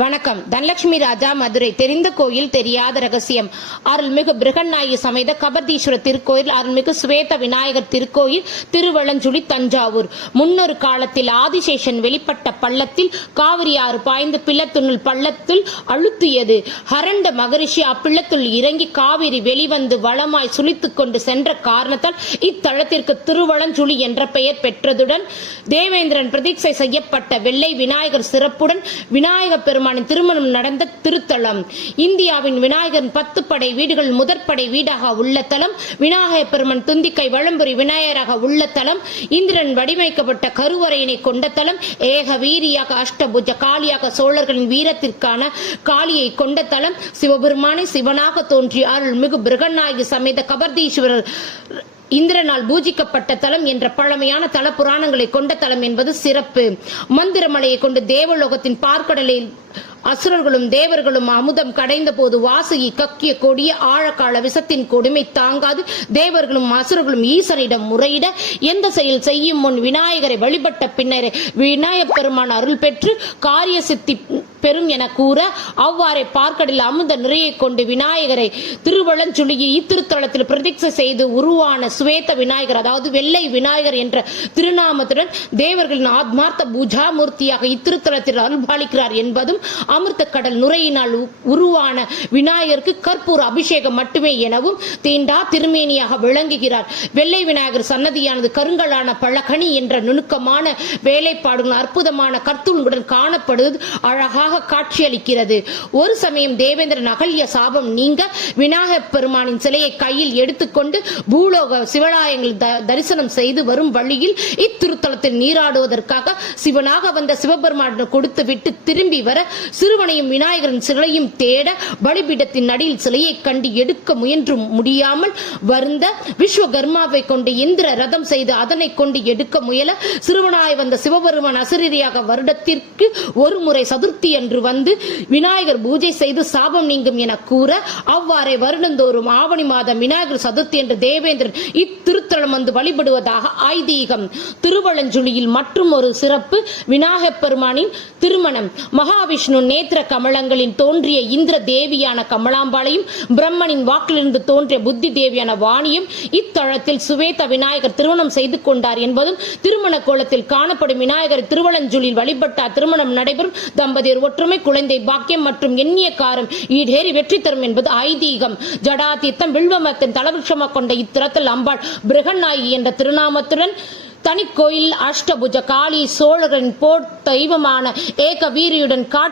வணக்கம். தனலட்சுமி ராஜா, மதுரை. தெரிந்த கோயில் தெரியாத ரகசியம். அருள்மிகு பிருகன்நாயகி சமேத கபர்தீஸ்வரர் திருக்கோயில், அருள்மிகு சுவேத விநாயகர் திருக்கோயில், திருவளஞ்சுழி, தஞ்சாவூர். முன்னொரு காலத்தில் ஆதிசேஷன் வெளிப்பட்ட பள்ளத்தில் காவிரி ஆறு பாய்ந்து பிள்ளத்துள் பள்ளத்தில் அழுத்தியது. ஹரண்ட மகரிஷி அப்பிள்ளத்துள் இறங்கி காவிரி வெளிவந்து வளமாய் சுழித்துக் கொண்டு சென்ற காரணத்தால் இத்தலத்திற்கு திருவளஞ்சுழி என்ற பெயர் பெற்றதுடன் தேவேந்திரன் பிரதிஷ்டை செய்யப்பட்ட வெள்ளை விநாயகர் சிறப்புடன் விநாயகர் பெருமானின் திருமணம் நடந்த திருத்தலம். இந்தியாவின் விநாயகரின் 10 படை வீடுகள் முதற்படை வீடாக உள்ள தலம். விநாயகர் பெருமான் துந்திக்கை வளம்புரி விநாயகராக உள்ள தலம். இந்திரன் வடிவமைக்கப்பட்ட கருவறையினை கொண்ட தலம். ஏக வீரியாக அஷ்டபுஜ காளியாக சோழர்களின் வீரத்திற்கான காளியை கொண்ட தலம். சிவபெருமானை சிவனாக தோன்றிய அருள்மிகு பிருகன்நாயகி சமேத கபர்தீஸ்வரர் இந்திரனால் பூஜிக்கப்பட்ட தலம் என்ற பழமையான தல புராணங்களை கொண்ட தலம் என்பது சிறப்பு. மந்திரமலையை கொண்டு தேவலோகத்தின் பார்க்கடலில் அசுரர்களும் தேவர்களும் அமுதம் கடைந்த போது வாசுகி கக்கிய கொடிய ஆழக்கால விஷத்தின் கொடுமை தாங்காது தேவர்களும் அசுரர்களும் ஈசனிடம் முறையிட எந்த செயல் செய்யும் முன் விநாயகரை வழிபட்ட பின்னரே விநாயகப் பெருமான் அருள் பெற்று காரிய சித்தி பெறும் என கூற அவ்வாறே பார்க்கடலில் அமுத நிறையை கொண்டு விநாயகரை திருவளஞ்சுழியை இத்திருத்தலத்தில் பிரதிஷ்டை செய்து உருவான சுவேத விநாயகர், அதாவது வெள்ளை விநாயகர் என்ற திருநாமத்துடன் தேவர்களின் ஆத்மார்த்த பூஜா மூர்த்தியாக இத்திருத்தலத்தில் அருள்பாலிக்கிறார் என்பதும் அமிர்த கடல் நுரையினால் உருவான விநாயகருக்கு கற்பூர அபிஷேகம் மட்டுமே எனவும் தீண்டா திருமேனியாக விளங்குகிறார். வெள்ளை விநாயகர் சன்னதியானது கருங்கலான பழகனி என்ற நுணுக்கமான வேலைப்பாடுகள் அற்புதமான கர்த்தூன்களுடன் காணப்படுவது அழகாக காட்சியளிக்கிறது. ஒரு சமயம் தேவேந்திரன் அகல்ய சாபம் நீங்க விநாயகர் பெருமானின் சிலையை கையில் எடுத்துக்கொண்டு பூலோக சிவலாயங்கள் தரிசனம் செய்து வரும் வழியில் இத்திருத்தலத்தில் நீராடுவதற்காக சிவனாக வந்த சிவபெருமான் கொடுத்து விட்டு திரும்பி வர சிறுவனையும் விநாயகரின் சிலையும் தேட பலிபீடத்தின் அடியில் சிலையை கண்டு எடுக்க முயன்று முடியாமல் வருந்த விஸ்வகர்மாவை கொண்டு இந்திர ரதம் செய்து அதனை கொண்டு எடுக்க முயல சிறுவனாய் வந்த சிவபெருமான் அசரீரியாக வருடத்திற்கு ஒரு முறை சதுர்த்தி என்று வந்து விநாயகர் பூஜை செய்து சாபம் நீங்கும் என கூற அவ்வாறே வருடந்தோறும் ஆவணி மாதம் விநாயகர் சதுர்த்தி என்று தேவேந்திரன் இத்திருத்தலம் வந்து வழிபடுவதாக ஐதீகம். திருவளஞ்சுழியில் மற்றும் ஒரு சிறப்பு விநாயகப் பெருமானின் திருமணம். மகாவிஷ்ணு நேத்திர கமலங்களின் தோன்றிய இந்திர தேவியான கமலாம்பாளையும் பிரம்மனின் வாக்கிலிருந்து தோன்றிய புத்தி தேவியான வாணியும் இத்தலத்தில் சுவேத விநாயகர் திருமணம் செய்து கொண்டார் என்பதும் திருமண கோலத்தில் காணப்படும் விநாயகர் திருவளஞ்சுழியில் வழிபட்டார் திருமணம் நடைபெறும் தம்பதியர் ஒற்றுமை, குழந்தை பாக்கியம் மற்றும் எண்ணிய காரம் ஈடேறி வெற்றி தரும் என்பது ஐதீகம். ஜடாதீர்த்தம் வில்வமத்தின் தலவிருஷமாக கொண்ட இத்திரத்தில் அம்பாள் பிருகன்நாயகி என்ற திருநாமத்துடன் தனி கோயில் அஷ்டபுஜ காளி சோழரின் போர் தெய்வமான ஏக வீரியுடன்